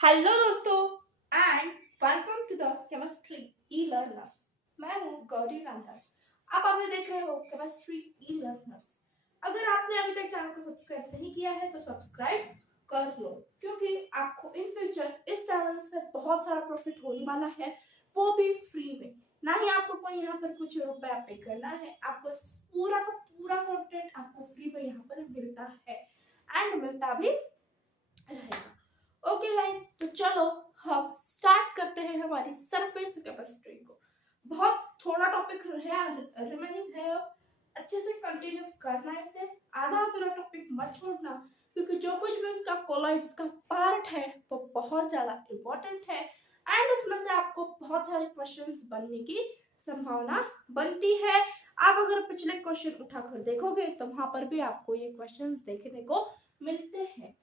Hello दोस्तों and welcome to the chemistry e learners. मैं हूँ गौरी रामदास। आप अभी देख रहे हो केमिस्ट्री ई लर्नर्स। अगर आपने अभी तक चैनल को सब्सक्राइब नहीं किया है तो सब्सक्राइब कर लो, क्योंकि आपको इन फ्यूचर इस चैनल से बहुत सारा प्रॉफिट होने वाला है, वो भी फ्री में। ना ही आपको कोई यहाँ पर कुछ रुपया पे करना है, आपको पूरा का पूरा कंटेंट आपको फ्री में यहाँ पर मिलता है एंड मिलता भी रहेगा। ओके गाइस, तो चलो हम स्टार्ट करते हैं हमारी सरफेस केमिस्ट्री को। बहुत थोड़ा टॉपिक रिमेनिंग है, अच्छे से कंटिन्यू करना है इसे। आधा टॉपिक मत छोड़ना, क्योंकि जो कुछ भी उसका कोलॉइड्स का पार्ट है वो बहुत ज्यादा इम्पोर्टेंट है एंड उसमें से आपको बहुत सारे क्वेश्चंस बनने की संभावना बनती है। आप अगर पिछले क्वेश्चन उठाकर देखोगे तो वहां पर भी आपको ये क्वेश्चंस देखने को मिलते हैं।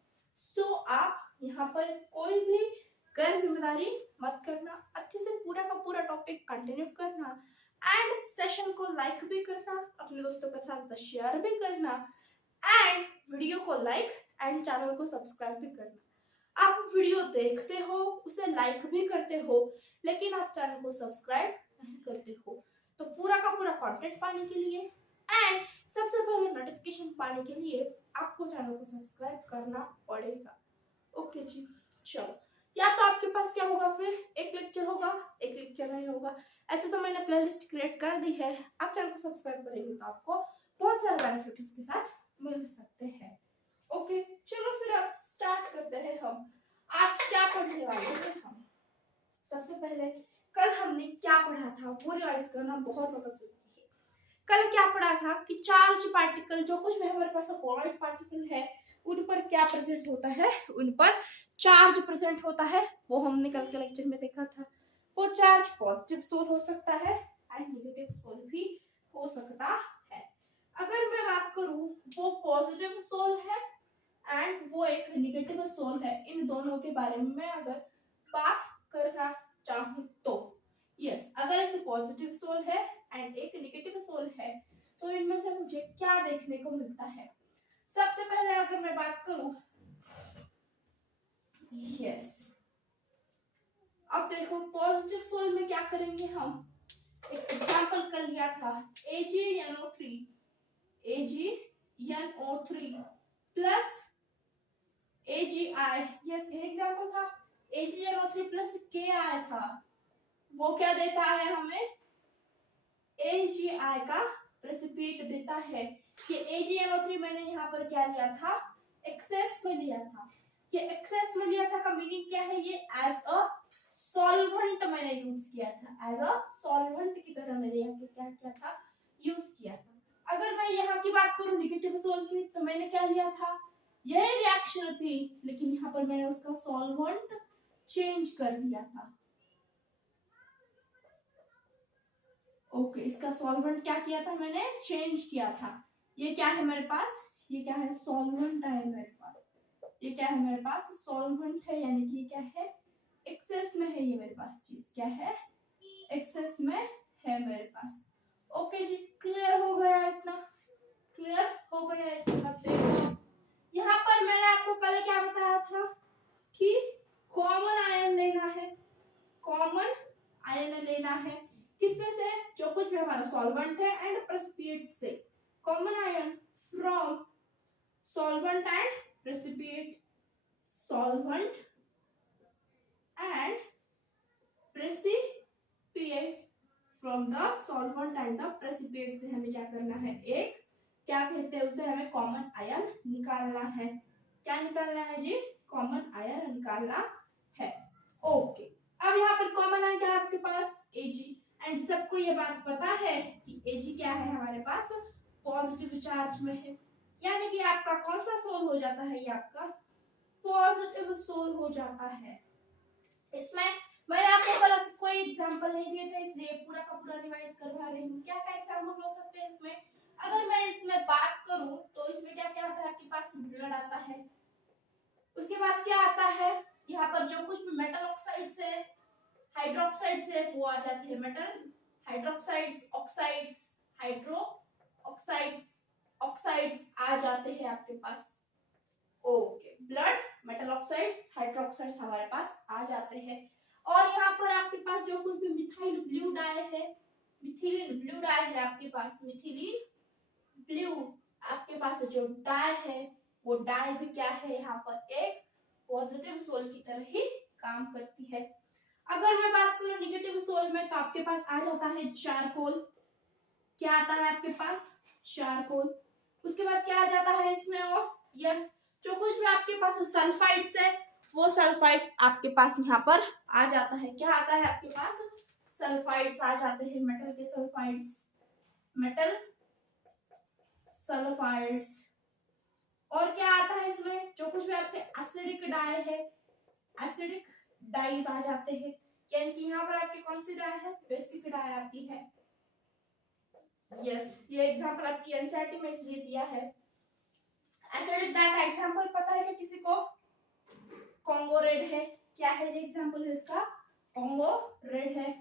तो आप यहाँ पर कोई भी गैर जिम्मेदारी मत करना, अच्छे से पूरा का पूरा टॉपिक कंटिन्यू करना एंड सेशन को लाइक भी करना, अपने दोस्तों के साथ शेयर भी करना एंड वीडियो को लाइक एंड चैनल को सब्सक्राइब भी करना। आप वीडियो देखते हो, उसे लाइक भी करते हो, लेकिन आप चैनल को सब्सक्राइब नहीं करते हो। तो पूरा का पूरा कंटेंट पाने के लिए एंड सबसे पहले नोटिफिकेशन पाने के लिए आपको चैनल को सब्सक्राइब करना पड़ेगा। ओके जी, चलो। या तो आपके पास क्या होगा, फिर एक लेक्चर होगा, एक लेक्चर नहीं होगा। ऐसे तो मैंने प्लेलिस्ट क्रिएट कर दी है, आप चैनल को सब्सक्राइब करेंगे तो आपको बहुत सारे बेनिफिट उसके साथ मिल सकते हैं। ओके, चलो फिर अब स्टार्ट करते हैं। हम आज क्या पढ़ने वाले हैं। हम सबसे पहले कल हमने क्या पढ़ा था वो रिवाइज करना बहुत ज्यादा जरूरी है। कल क्या पढ़ा था कि चार्ज पार्टिकल, जो कुछ भी हमारे पास कोलॉइड पार्टिकल है, उन पर क्या प्रेजेंट होता है, उन पर चार्ज प्रेजेंट होता है। वो हमने कल के लेक्चर में देखा था। वो चार्ज पॉजिटिव सोल हो सकता है एंड नेगेटिव सोल भी हो सकता है। अगर मैं बात करूं, वो पॉजिटिव सोल है एंड वो एक नेगेटिव सोल है, इन दोनों के बारे में मैं अगर बात करना चाहूं तो यस, अगर एक पॉजिटिव सोल है एंड एक नेगेटिव सोल है तो इनमें से मुझे क्या देखने को मिलता है। सबसे पहले अगर मैं बात करूं, यस, अब देखो पॉजिटिव सोल में क्या करेंगे हम। एक एग्जांपल कर लिया था AgNO3 प्लस AgI, यस ये एग्जांपल था। AgNO3 प्लस Ki था, वो क्या देता है हमें, AgI का प्रेसिपिटेट देता है। ये AgNO3 मैंने यहाँ पर क्या लिया था, एक्सेस में लिया था। ये एक्सेस में लिया था का मीनिंग क्या है, ये एज अ सॉल्वेंट मैंने यूज किया था, एज अ सॉल्वेंट की तरह मैंने यहाँ पे क्या किया था, यूज किया था। अगर मैं यहाँ की बात करूँ नेगेटिव सोल की, तो मैंने क्या लिया था, यह रिएक्शन थी, लेकिन यहाँ पर मैंने उसका सॉल्वेंट चेंज कर दिया था। ओके, इसका सॉल्वेंट क्या किया था, मैंने चेंज किया था। ये क्या है मेरे पास, ये क्या है, सॉल्वेंट है मेरे पास। ये क्या है मेरे पास, सॉल्वेंट है, यानी कि क्या है, एक्सेस में है। ये मेरे पास चीज क्या है, एक्सेस में है मेरे पास। ओके जी, क्लियर हो गया इतना, क्लियर हो गया इतना। देखो यहाँ पर मैंने आपको कल क्या बताया था कि कॉमन आयन लेना है, कॉमन आयन लेना है। किसमें से, जो कुछ भी हमारा सॉल्वेंट है एंड प्रेसिपिएट से, common ion from solvent and precipitate, solvent and precipitate, from the solvent and the precipitate से हमें क्या करना है, एक क्या कहते हैं उसे, हमें कॉमन आयन निकालना है। क्या निकालना है जी, कॉमन आयन निकालना है। ओके, अब यहाँ पर कॉमन आयन क्या है आपके पास, Ag, एंड सबको ये बात पता है कि Ag क्या है हमारे पास, पॉजिटिव चार्ज में है, यानी कि आपका कौन सा सोल हो जाता है, ये आपका पॉजिटिव सोल हो जाता है। इसमें मैंने आपको कल कोई एग्जांपल नहीं दिए थे, इसलिए पूरा का पूरा रिवाइज करवा रही हूँ। क्या क्या एग्जांपल हो सकते हैं इसमें, अगर मैं इसमें बात करूं तो इसमें क्या क्या आता है आपके पास, ब्लड आता है, उसके पास क्या आता है, यहाँ पर जो कुछ भी मेटल ऑक्साइड से, हाइड्रोक्साइड से वो आ जाती है, metal hydroxides, oxides, hydro oxides, oxides आ जाते हैं आपके पास। Okay, blood metal oxides, hydroxides हमारे पास आ जाते हैं। और यहाँ पर आपके पास जो कुछ भी मिथाइल ब्लू डाई है, मिथिलीन ब्लू डाई है आपके पास, मिथिलीन ब्लू आपके पास जो डाई है, वो डाई भी क्या है, यहाँ पर एक पॉजिटिव सोल की तरह ही काम करती है। अगर मैं बात करूं निगेटिव सोल में, तो आपके पास आ जाता है चारकोल। क्या आता है आपके पास? चारकोल। उसके बाद क्या आ जाता है इसमें? और यस, जो कुछ भी आपके पास सल्फाइड्स है, वो सल्फाइड्स आपके पास यहाँ पर आ जाता है। क्या आता है आपके पास? सल्फाइड्स आ जाते हैं, मेटल के सल्फाइड्स, मेटल सल्फाइड्स। और क्या आता है इसमें? जो कुछ भी आपके एसिडिक डाई है, एसिडिक डाइज आ जाते हैं। यानी कि यहाँ पर आपकी कौन सी डाई है? बेसिक डाई आती है। यस, ये एग्जांपल आपकी एनसीईआरटी में इसलिए दिया है। एसिडिक डाई का एग्जांपल पता है क्या किसी को? कॉन्गो रेड है। क्या है जो एग्जांपल है इसका? कॉन्गो रेड है।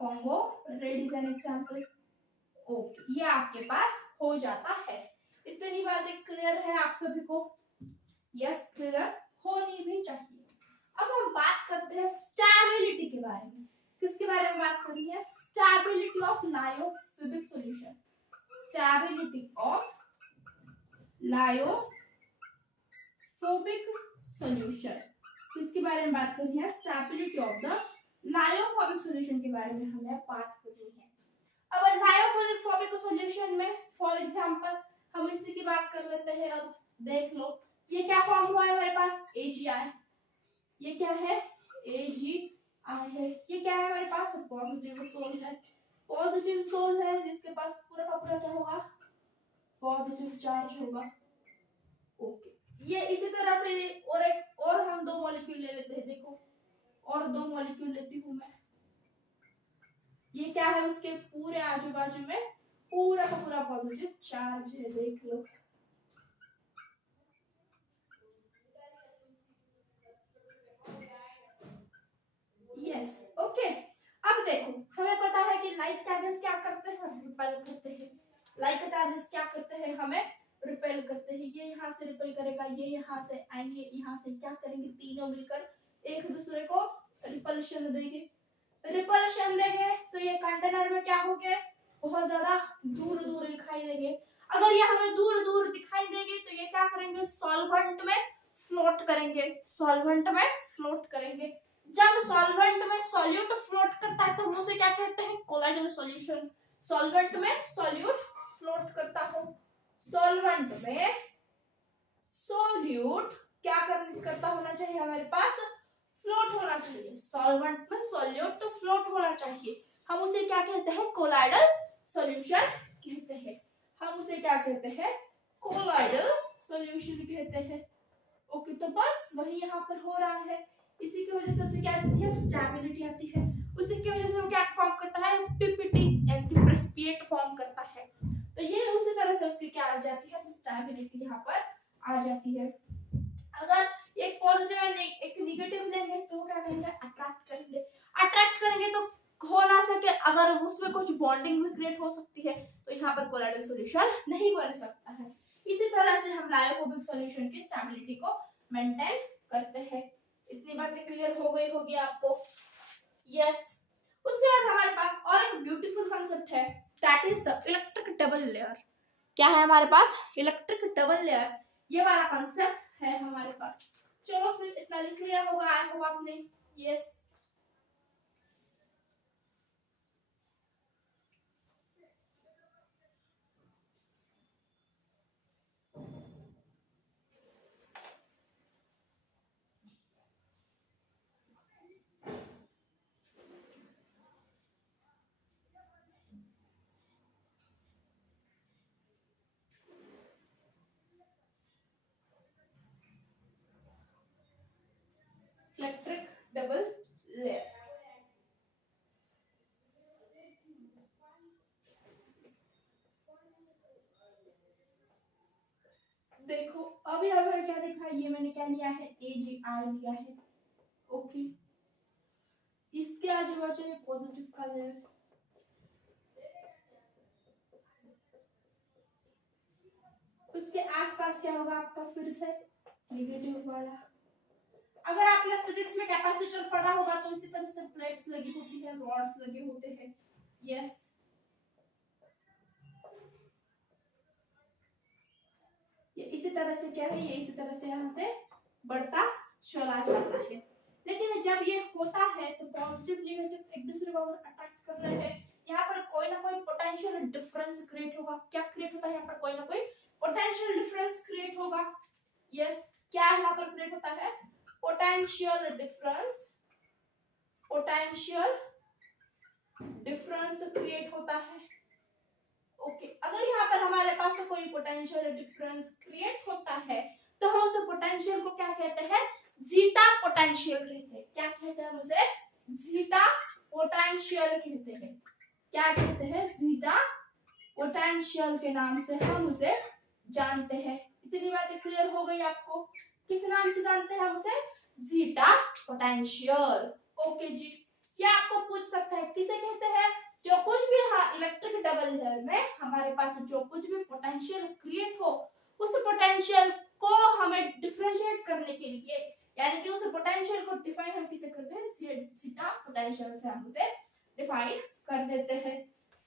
Congo red is an example. Okay, ये आपके पास हो जाता है। इतनी बातें क्लियर है आप सभी को? यस, क्लियर होनी भी चाहिए। अब हम बात करते हैं स्टेबिलिटी के बारे में। किसके बारे में बात करनी है? Stability of lyophilic solution. Stability of lyophobic solution. किसके बारे में बात करनी है? Stability of the lyophobic solution के बारे में हमें बात करनी है। अब लायोफोबिक सॉल्यूशन में फॉर एग्जांपल हम इसी की बात कर लेते हैं। अब देख लो, ये क्या फॉर्म हुआ है हमारे पास? AgI। ये क्या है? AgI है। ये क्या है हमारे पास? पॉजिटिव सोल है। पॉजिटिव सोल है जिसके पास पूरा का पूरा क्या होगा? पॉजिटिव चार्ज होगा। ओके, ये इसी तरह से और हम दो मॉलिक्यूल ले लेते हैं। देखो, और दो मॉलिक्यूल लेती हूँ मैं। ये क्या है? उसके पूरे आजू बाजू में पूरा का पूरा पॉजिटिव चार्ज है। देख लो, यस। ओके, अब देखो, हमें पता है कि लाइक चार्जेस क्या करते हैं? रिपेल करते हैं। लाइक चार्जेस क्या करते हैं? हमें रिपेल करते हैं। ये यहाँ से रिपेल करेगा, ये यहाँ से, एंड ये यहाँ से क्या करेंगे? तीनों मिलकर एक दूसरे को रिपल्शन देंगे। रिपल्शन देंगे तो ये कंटेनर में क्या होंगे? बहुत ज्यादा दूर दूर दिखाई देंगे। अगर ये हमें दूर दूर दिखाई देंगे तो ये क्या करेंगे? सॉल्वेंट में फ्लोट करेंगे। सॉल्वेंट में फ्लोट करेंगे। जब सॉल्वेंट में सॉल्यूट फ्लोट करता है तो हम उसे क्या कहते हैं? Colloidal solution. सॉल्वेंट में सॉल्यूट फ्लोट करता हो, सॉल्वेंट में सॉल्यूट क्या करता होना चाहिए हमारे पास? फ्लोट होना चाहिए। सॉल्वेंट में सॉल्यूट तो फ्लोट होना चाहिए। हम उसे क्या कहते हैं? कोलाइडल सॉल्यूशन कहते हैं। हम उसे क्या कहते हैं? कोलाइडल सॉल्यूशन कहते हैं। ओके, तो बस वही यहाँ पर हो रहा है। इसी की वजह से उसे क्या आती है? स्टेबिलिटी आती है। उसी की वजह से वो क्या फॉर्म करता है? पीपीटी यानी कि प्रेसिपिएट फॉर्म करता है। तो ये उसी तरह से उसकी क्या आ जाती है? स्टेबिलिटी यहाँ पर आ जाती है। अगर एक पॉजिटिव और एक नेगेटिव लेंगे तो वो क्या करेंगे? अट्रैक्ट करेंगे। अट्रैक्ट करेंगे तो हो ना सके, अगर उसमें कुछ बॉन्डिंग भी क्रिएट हो सकती है तो यहाँ पर कोलाइडल सॉल्यूशन नहीं बन सकता है। इसी तरह से हम लायोफोबिक सॉल्यूशन की स्टेबिलिटी को मेंटेन करते हैं। इतनी बातें क्लियर हो गई होगी आपको? यस। उसके बाद हमारे पास और एक ब्यूटीफुल कांसेप्ट है, that is the electric double layer. क्या है हमारे पास? Electric double layer. ये वाला कांसेप्ट है हमारे पास। चलो फिर इतना क्लियर होगा, आई होप आपने। Yes, electric double layer. देखो, अभी हमें क्या दिखा? ये मैंने क्या लिया है? AgI लिया है। ओके, इसके आजू बाजू में पॉजिटिव का लेयर, उसके आसपास क्या होगा आपका? फिर से नेगेटिव वाला। अगर आपने फिजिक्स में कैपेसिटर पढ़ा होगा तो इसी तरह से प्लेट्स लगी होती है, रॉड्स लगे होते हैं। यस, ये इसी तरह से क्या है, ये इसी तरह से यहाँ से बढ़ता चला जाता है। लेकिन जब ये होता है तो पॉजिटिव नेगेटिव एक दूसरे को अट्रैक्ट कर रहे हैं, यहाँ पर कोई ना कोई पोटेंशियल डिफरेंस क्रिएट होगा। क्या क्रिएट होता है यहाँ पर? कोई ना कोई पोटेंशियल डिफरेंस क्रिएट होगा। यस, क्या यहाँ पर क्रिएट होता है? Potential difference, potential difference create होता है। ओके, अगर यहाँ पर हमारे पास कोई पोटेंशियल डिफरेंस क्रिएट होता है तो हम उस पोटेंशियल को क्या कहते हैं? जीटा पोटेंशियल कहते हैं। क्या कहते हैं? उसे जीटा पोटेंशियल कहते हैं। क्या कहते हैं? जीटा पोटेंशियल के नाम से हम उसे जानते हैं। इतनी बातें क्लियर हो गई आपको? किस नाम से जानते हैं हम उसे? Zeta potential. ओके जी, क्या आपको पूछ सकता है किसे कहते हैं? जो कुछ भी इलेक्ट्रिक डबल लेयर में हमारे पास जो कुछ भी पोटेंशियल क्रिएट हो, उस पोटेंशियल को हमें डिफरेंशिएट करने के लिए, यानी कि उस पोटेंशियल को डिफाइन हम किसे करते हैं? जीटा पोटेंशियल से हम उसे डिफाइन कर देते हैं।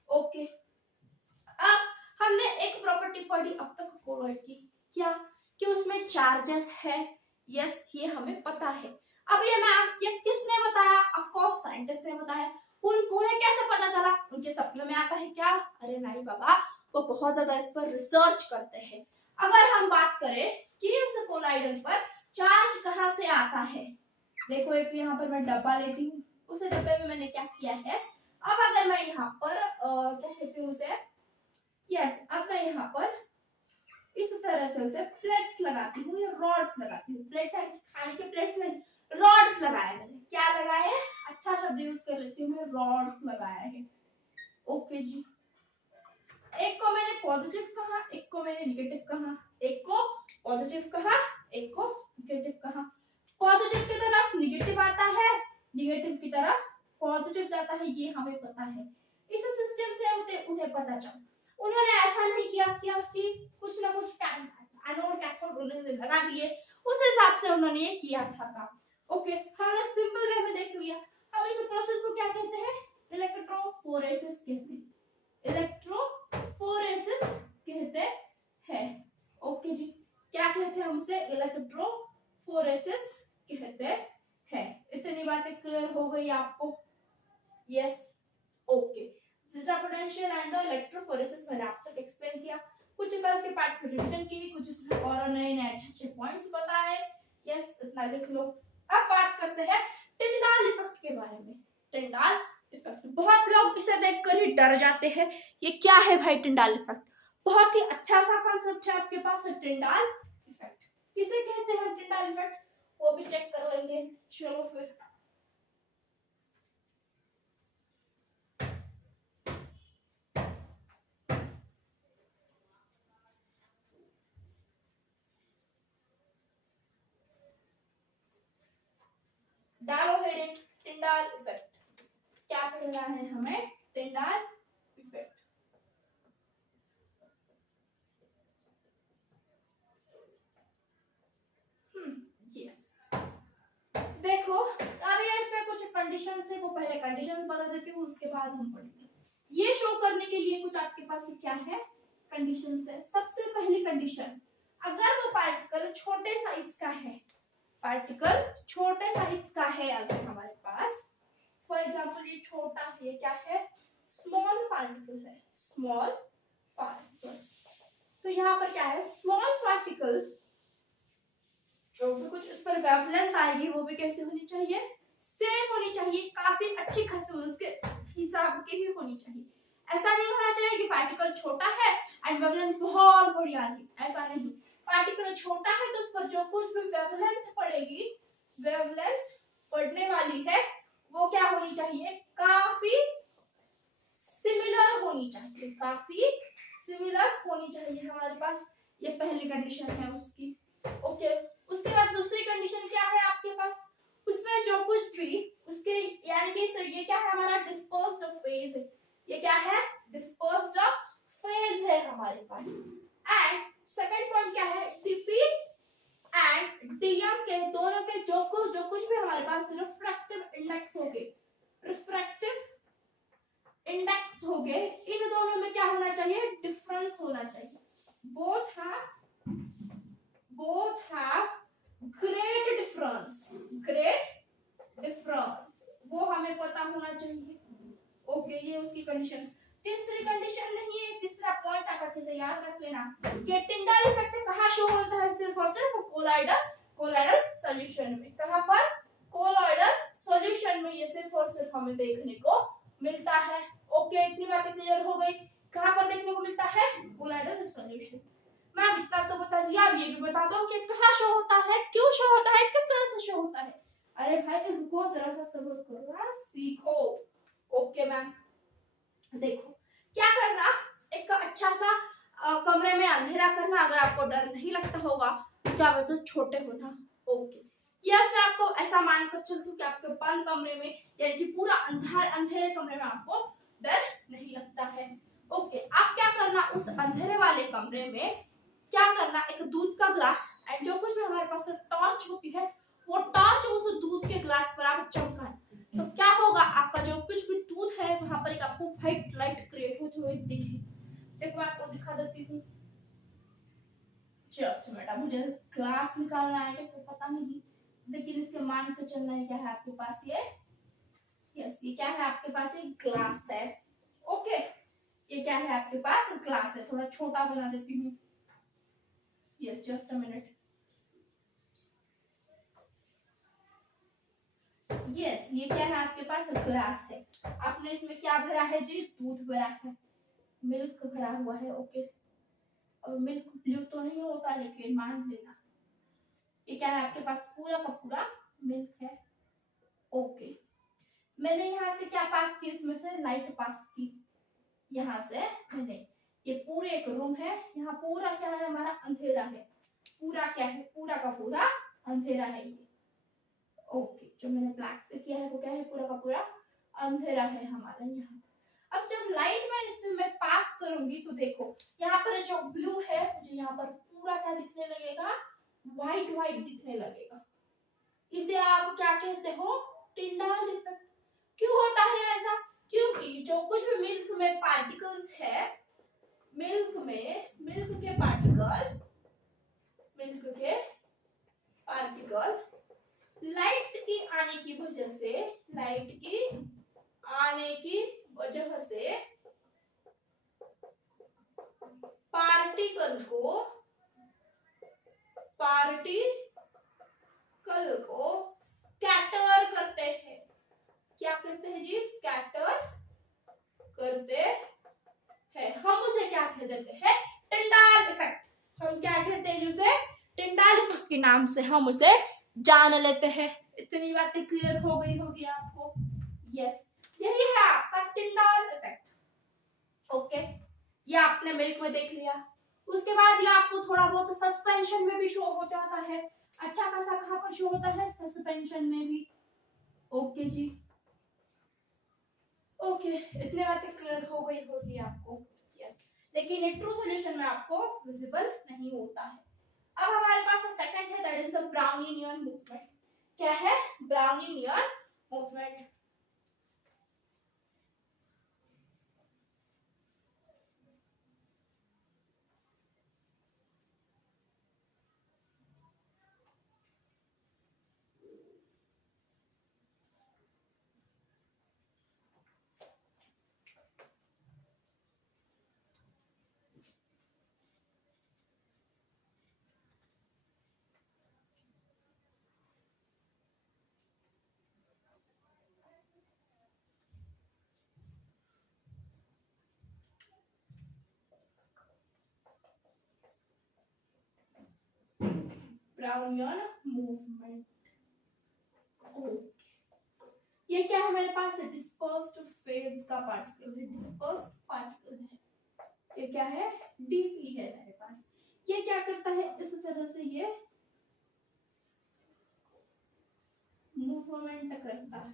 ओके, अब हमने एक प्रॉपर्टी पढ़ी अब तक कोलॉइड की, क्या कि उसमें चार्जेस है। यस, ये हमें पता है। अब ये किसने बताया? ऑफ कोर्स साइंटिस्ट ने बताया। उन्हें कैसे पता चला? उनके सपनों में आता है क्या? अरे नहीं बाबा, वो बहुत ज्यादा इस पर रिसर्च करते हैं। अगर हम बात करें कि उस कोलाइडल पर चार्ज कहाँ से आता है, देखो एक यहाँ पर मैं डब्बा लेती हूँ, उस डब्बे में मैंने क्या किया है, अब अगर मैं यहाँ पर क्या कहती हूँ उसे, यस, अब मैं यहाँ पर इस तरह से उसे प्लेट्स लगाती हूँ या रॉड्स लगाती हूँ। प्लेट्स खाने के प्लेट्स नहीं, रॉड्स लगाया मैंने। क्या लगाया? अच्छा शब्द यूज कर लेती हूँ मैं, रॉड्स लगाया है। ओके जी, एक को मैंने पॉजिटिव कहा, एक को मैंने निगेटिव कहा, एक को पॉजिटिव कहा, एक को निगेटिव कहा। पॉजिटिव की तरफ निगेटिव आता है, निगेटिव की तरफ पॉजिटिव जाता है, ये हमें पता है। इस सिस्टम से उन्हें पता चला। उन्होंने ऐसा नहीं किया कि कुछ ना कुछ एनोड कैथोड उन्होंने लगा दिए, उस हिसाब से उन्होंने ये किया था काम। ओके, हमने सिंपल वे में देख लिया। अब इस प्रोसेस को क्या कहते हैं? इलेक्ट्रोफोरेसिस कहते हैं। इलेक्ट्रोफोरेसिस कहते हैं। ओके जी, क्या कहते हैं हम उसे? इलेक्ट्रोफोरेसिस कहते हैं। इतनी बातें क्लियर हो गई आपको? Yes, okay. Zeta potential and the electrophoresis मैंने आप तक एक्सप्लेन किया। कुछ कल के पार्ट की रिवीजन की, कुछ उसमें और नए नए अच्छे पॉइंट्स बताए। यस, इतना लिख लो। अब बात करते हैं टिंडाल इफेक्ट के बारे में। टिंडाल इफेक्ट, बहुत लोग इसे देखकर ही डर जाते हैं। ये क्या है भाई टिंडाल इफेक्ट? बहुत ही अच्छा सा कॉन्सेप्ट है आपके पास, टिंडाल इफेक्ट। किसे कहते हैं टिंडाल इफेक्ट? वो भी चेक कर लेंगे। चलो फिर, डालो हेडिंग टिंडाल इफेक्ट। क्या पढ़ना है हमें? Tyndall effect. यस, देखो अब ये इसमें कुछ कंडीशंस है, वो पहले कंडीशंस बता देती हूँ, उसके बाद हम पढ़ेंगे। ये शो करने के लिए कुछ आपके पास क्या है? कंडीशंस है। सबसे पहली कंडीशन, अगर वो पार्टिकल छोटे साइज का है, पार्टिकल छोटे साइज का है अगर हमारे पास, फॉर एग्जांपल ये छोटा है, ये क्या है? स्मॉल पार्टिकल है, स्मॉल पार्टिकल। तो यहाँ पर क्या है? स्मॉल पार्टिकल, जो भी कुछ उस पर वेवलेंथ आएगी वो भी कैसे होनी चाहिए? सेम होनी चाहिए, काफी अच्छी खासी उसके हिसाब की भी होनी चाहिए। ऐसा नहीं होना चाहिए कि पार्टिकल छोटा है एंड वेवलेंथ बहुत बड़ी आ रही, ऐसा नहीं। पार्टिकल छोटा है तो उस पर जो कुछ भी वेवलेंथ पड़ेगी, वेवलेंथ पड़ने वाली है, वो क्या होनी चाहिए? काफी सिमिलर होनी चाहिए, काफी सिमिलर होनी चाहिए हमारे पास। ये पहली कंडीशन है उसकी। ओके, उसके बाद दूसरी कंडीशन क्या है आपके पास? उसमें जो कुछ भी उसके, यानी कि सर ये क्या है? हमारा डिस्पर्स्ड फेज है। ये क्या है? डिस्पर्स्ड फेज है हमारे पास। एंड सेकंड पॉइंट क्या है? डीपी एंड मीडियम के दोनों के जो कुछ भी हमारे पास रिफ्रैक्टिव इंडेक्स हो गए, रिफ्रैक्टिव इंडेक्स हो गए, इन दोनों में क्या होना चाहिए, डिफरेंस होना चाहिए। both have great difference, वो हमें पता होना चाहिए। ओके, ये उसकी कंडीशन। तीसरी कंडीशन नहीं है, तीसरा पॉइंट आप अच्छे से याद रख लेना कि टिंडल इफेक्ट कहाँ शो होता है, सिर्फ और सिर्फ कोलॉइडल सॉल्यूशन में। कहाँ पर, कोलॉइडल सॉल्यूशन में ये सिर्फ और सिर्फ हमें देखने को मिलता है। ओके, इतनी बातें क्लियर हो गई। कहाँ पर देखने को मिलता है, कोलॉइडल सॉल्यूशन। मैम इतना तो बता दिया, अब ये भी बता दो कि कहाँ शो होता है, क्यों शो होता है, किस तरह से शो होता है। अरे भाई रुको, जरा सा सब्र करो, सीखो। ओके मैम, देखो क्या करना, एक अच्छा सा कमरे में अंधेरा करना। अगर आपको डर नहीं लगता होगा तो क्या बोलते हो, छोटे हो ना। ओके, यस, मैं आपको ऐसा मानकर चलती हूँ कि आपके बंद कमरे में, यानी कि पूरा अंधेरे कमरे में आपको डर नहीं लगता है। ओके, आप क्या करना, उस अंधेरे वाले कमरे में क्या करना, एक दूध का ग्लास एंड जो कुछ भी हमारे पास टॉर्च होती है, वो टॉर्च उस दूध के ग्लास पर आप चमकाएं। तो क्या होगा, आपका जो कुछ भी दूध है वहां पर एक आपको व्हाइट लाइट क्रिएट होते हुए दिखे। देखो मैं आपको दिखा देती हूँ, जस्ट बेटा, मुझे ग्लास निकालना है तो पता नहीं, लेकिन इसके मान के चलना है क्या है आपके पास, ये यस, ये क्या है आपके पास, एक ग्लास है। ओके, ये क्या है आपके पास, ग्लास है। थोड़ा छोटा बना देती हूँ, yes, just a minute. Yes, ये क्या है आपके पास, ग्लास है। आपने इसमें क्या भरा है जी, दूध भरा है, मिल्क भरा हुआ है। ओके, और मिल्क ब्लू तो नहीं होता, लेकिन मान लेना ये क्या है आपके पास, पूरा का पूरा मिल्क है। ओके, मैंने यहाँ से क्या पास की, इसमें से लाइट पास की। यहाँ से मैंने, ये पूरे एक रूम है, यहाँ पूरा क्या है हमारा, अंधेरा है। पूरा क्या है, पूरा का पूरा अंधेरा है ये। ओके, जो मैंने ब्लैक से किया है वो क्या है, पूरा का पूरा अंधेरा है हमारा यहाँ। अब जब लाइट मैं इसमें पास करूंगी तो देखो यहाँ पर जो ब्लू है, मुझे यहाँ पर पूरा क्या दिखने लगेगा, व्हाइट व्हाइट दिखने लगेगा। इसे आप क्या कहते हो, टिंडल इफेक्ट। क्यों होता है ऐसा, क्योंकि जो कुछ भी मिल्क में पार्टिकल्स है, मिल्क के पार्टिकल लाइट की आने की वजह से पार्टिकल को स्कैटर करते हैं। क्या करते हैं जी, स्कैटर करते हैं। हम उसे क्या कह देते हैं, टिंडल इफेक्ट। हम क्या कहते हैं, जिसे टिंडल इफेक्ट के नाम से हम उसे जान लेते हैं। इतनी बातें क्लियर हो गई होगी आपको। यस, यही है आपका टिंडल इफेक्ट। ओके, ये आपने मिल्क में देख लिया। उसके बाद ये आपको थोड़ा बहुत सस्पेंशन में भी शो हो जाता है। अच्छा खासा कहाँ पर शो होता है, सस्पेंशन में भी। ओके जी, ओके, इतने बातें क्लियर हो गई होगी आपको। यस, लेकिन ये ट्रू सॉल्यूशन में आपको विजिबल नहीं होता है। अब हमारे पास सेकंड है, that is the Brownian movement. क्या है, ब्राउनियन मूवमेंट। Brownian movement. ये क्या है हमारे पास, डिस्पर्स्ड फेज का पार्टिकल है, डिस्पर्स्ड पार्टिकल है। ये क्या है, डीपी है मेरे पास। ये क्या करता है, इस तरह से ये मूवमेंट करता है।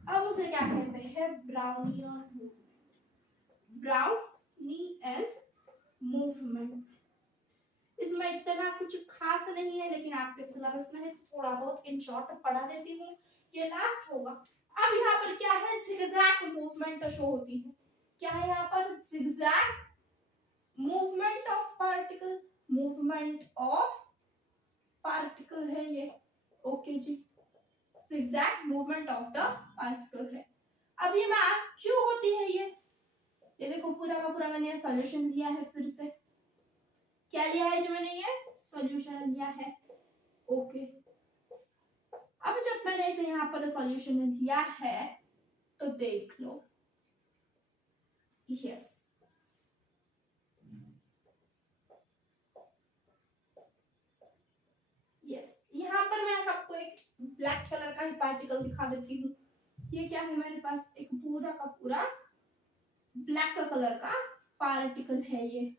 अब उसे क्या कहते हैं, ब्राउनियन मूवमेंट। Brownian movement. इसमें इतना कुछ खास नहीं है, लेकिन आपके सिलेबस में है तो थोड़ा बहुत इन शॉर्ट पढ़ा देती हूँ, ये लास्ट होगा। अब यहाँ पर क्या है, जिगजैग मूवमेंट शो होती है। क्या है यहाँ पर, zigzag movement of particle, movement of particle है ये, ओके जी, zigzag movement of the particle है। अब ये मैप क्यों होती है, ये देखो पूरा का पूरा मैंने सॉल्यूशन लिया है, फिर से क्या लिया है जो मैंने, ये सॉल्यूशन लिया है, ओके। अब जब मैंने इसे यहाँ पर सॉल्यूशन लिया है तो देख लो, यस यस, यहाँ पर मैं आपको एक ब्लैक कलर का ही पार्टिकल दिखा देती हूँ। ये क्या है, मेरे पास एक पूरा का पूरा ब्लैक कलर का पार्टिकल है ये,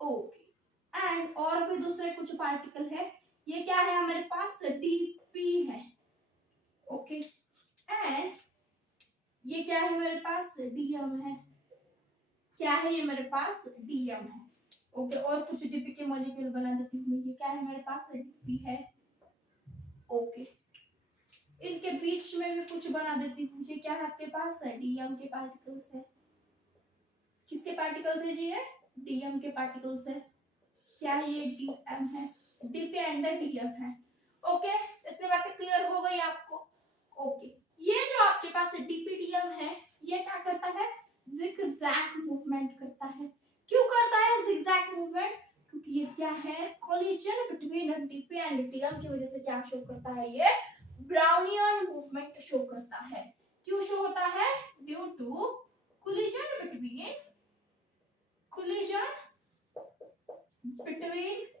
ओके। एंड और भी दूसरे कुछ पार्टिकल है, ये क्या है हमारे पास, डीपी है, ओके। एंड ये क्या है मेरे पास, डीएम है, क्या है ये मेरे पास, डीएम है, ओके। और कुछ डीपी के मॉलिक्यूल बना देती हूँ, ये क्या है मेरे पास, डीपी है, ओके। इनके बीच में भी कुछ बना देती हूँ, ये क्या है आपके पास, डीएम के पार्टिकल्स है, किसके पार्टिकल्स है जी, ये डीएम के पार्टिकल्स है, क्या है ये, डीएम है, डीपी एंड डीएम है, ओके। इतनी बातें क्लियर हो गई आपको, ओके। ये जो आपके पास डीपीडीएम है, ये क्या करता है, जिगजैग मूवमेंट करता है। क्यों करता है जिगजैग मूवमेंट, क्योंकि ये क्या है, collision between DP and DM की वजह से क्या शो करता है, ये ब्राउनियन मूवमेंट शो करता है। क्यों शो होता है, due to collision between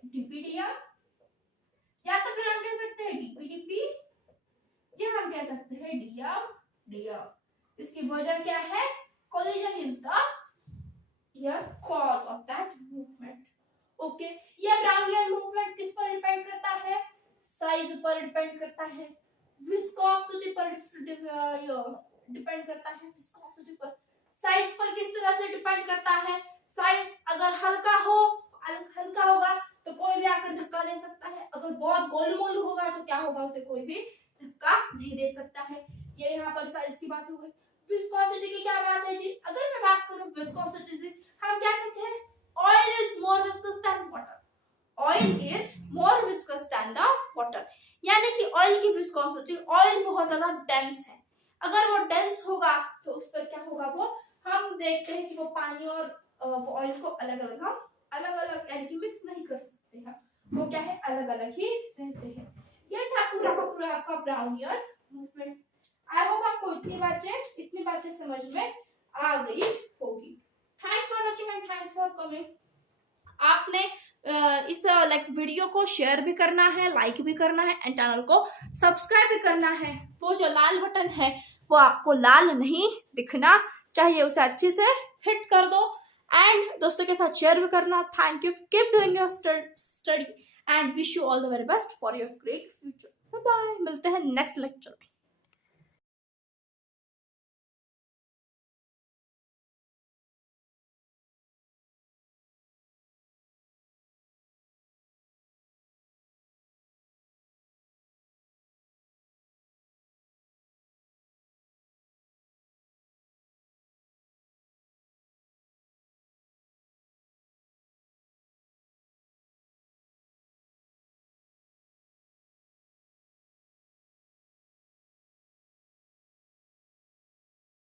DPDM, या तो फिर हम कह सकते हैं डीपीडीपी, या हम कह सकते हैं डीएम डीएम। इसकी वजह क्या है, collision is the cause of that movement, okay. ये ब्राउनियन मूवमेंट किस पर डिपेंड करता है, साइज पर डिपेंड करता है, विस्कोसिटी पर डिपेंड करता है, विस्कोसिटी पर, साइज पर किस तरह से डिपेंड करता है, साइज अगर हल्का होगा तो कोई भी आकर धक्का दे सकता है, अगर बहुत गोलमोल होगा तो क्या होगा, उसे कोई भी धक्का नहीं दे सकता है। ये यहाँ पर साइज की बात हो गई। विस्कोसिटी की क्या बात है जी, अगर मैं बात करूं विस्कोसिटी से, हम क्या कहते हैं, oil is more viscous than water, oil is more viscous than the water, यानी कि ऑयल की विस्कोसिटी, ऑयल बहुत ज्यादा डेंस है, अगर वो डेंस होगा तो उस पर क्या होगा, वो हम देखते हैं कि वो पानी और ऑयल को अलग अलग यानी कि मिक्स नहीं कर सकते हैं, वो क्या है, अलग अलग ही रहते हैं। ये था पूरा का पूरा आपका ब्राउनियन मूवमेंट। आई होप आपको इतनी बातें समझ में आ गई होगी। Thanks for watching and thanks for coming. आपने इस वीडियो को शेयर भी करना है, लाइक भी करना है एंड चैनल को सब्सक्राइब भी करना है। वो जो लाल बटन है वो आपको लाल नहीं दिखना चाहिए, उसे अच्छे से हिट कर दो एंड दोस्तों के साथ शेयर भी करना। Thank you, keep doing your study and wish you all the very best for your great future. Bye bye, मिलते हैं नेक्स्ट लेक्चर में।